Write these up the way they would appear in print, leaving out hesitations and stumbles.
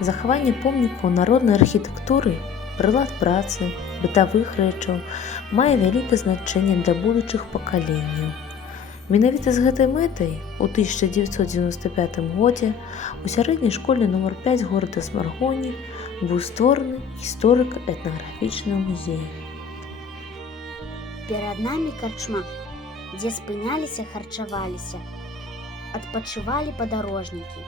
Захаванне помнікаў народнай архітэктуры, прылад працы, бытавых рэчаў мае вялікае значэнне для будучых пакаленняў. Менавіта з гэтай мэтай у 1995 годзе у сярэдняй школе нумар 5 горада Смаргоні быў створаны гісторыка-этнаграфічны музей. Перад намі карчма, дзе спыняліся, харчаваліся, адпачывалі падарожнікі.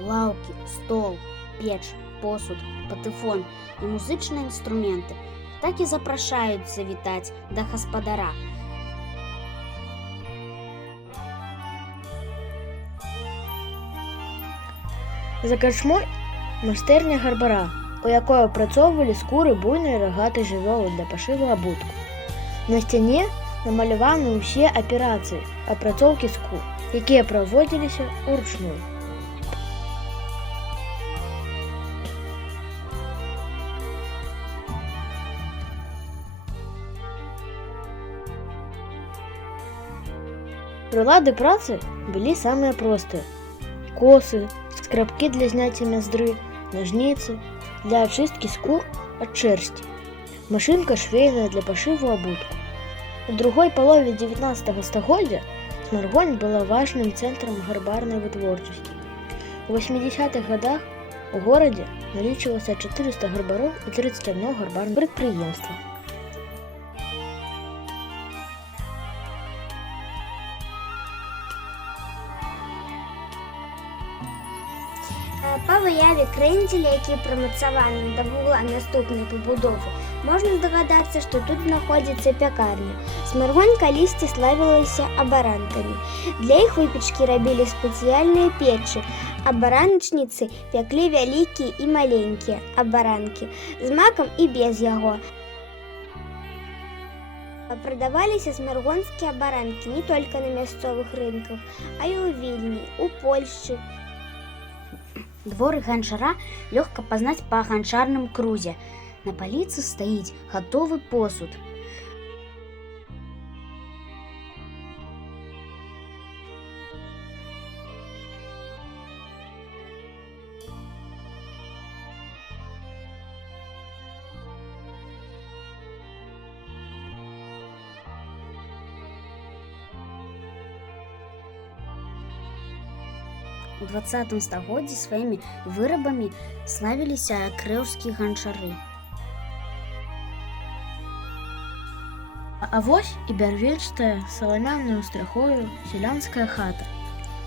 Лаўкі, стол, печ, посуд, патэфон і музычныя інструменты так і запрашаюць завітаць да гаспадара. За карчмой майстэрня гарбара, у якой апрацоўвалі скуры буйнай рагатай жывёлы для пашыву абутку. На сцяне намаляваны ўсе аперацыі апрацоўкі скур, якія праводзіліся ўручную. Прылады працы былі самыя простыя: косы, скрабкі для зняцця няздры, нажніцы, для ачысткі скур ад шэрсці, машынка швейная для пашыву абутку. У другой палове 19 стагоддзя Смаргонь была важным цэнтрам гарбарнай вытворчасці. У 80-х гадах у горадзе налічвалася 400 гарбароў і 31 гарбарнае прадпрыемства. Па выяве крэнделя, які прымацаваны да вугла наступнай пабудовы, можна здагадацца, што тут знаходзіцца пякарня. Смаргонь калісьці славілася абаранкамі. Для іх выпечкі рабілі спецыяльныя печы. Абараначніцы пяклі вялікія і маленькія абаранкі з макам і без яго. Прадаваліся смаргонскія абаранкі не толькі на мясцовых рынках, а і ў Вільні, у Польшчы. Дворы ганчара лёгка пазнаць па ганчарным крузе. На паліцы стаіць гатовы посуд. У 20 стагоддзі сваімі вырабамі славіліся крэўскія ганчары. А вось і бярвечная саламяную страхою сялянская хата.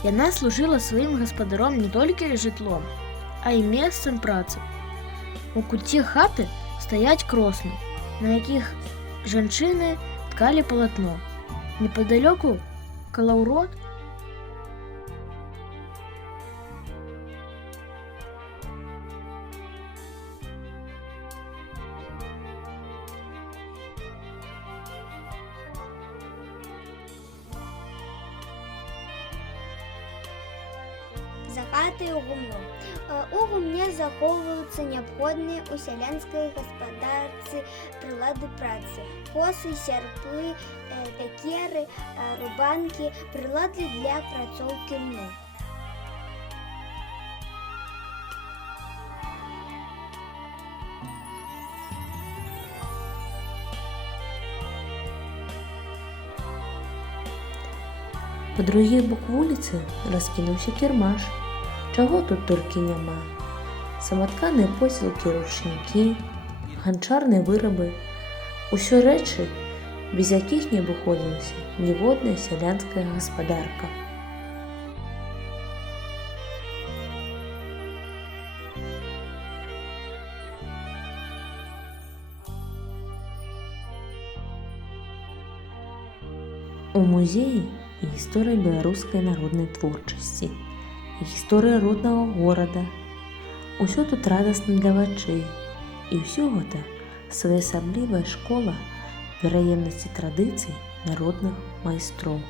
Яна служыла сваім гаспадаром не толькі жытлом, а і месцам працы. У куце хаты стаяць кросны, на якіх жанчыны ткалі палатно. Непадалёку калаўрот За хатай у гумно. У гумне захоўваюцца неабходныя ў сялянскай гаспадарцы прылады працы: косы, сярпы, пякеры, рубанкі, прылады для апрацоўкі льну. Па другі бок вуліцы раскінуўся кірмаш. Чаго тут толькі няма. Саматканыя посілкі, ручнікі, ганчарныя вырабы. Усё рэчы, без якіх не абыходзілася ніводная сялянская гаспадарка. У музеі гісторыя беларускай народнай творчасці, гісторыя роднага горада. Усё тут радасна для вачэй, і ўсё гэта своеасаблівая школа пераемнасці традыцый народных майстроў.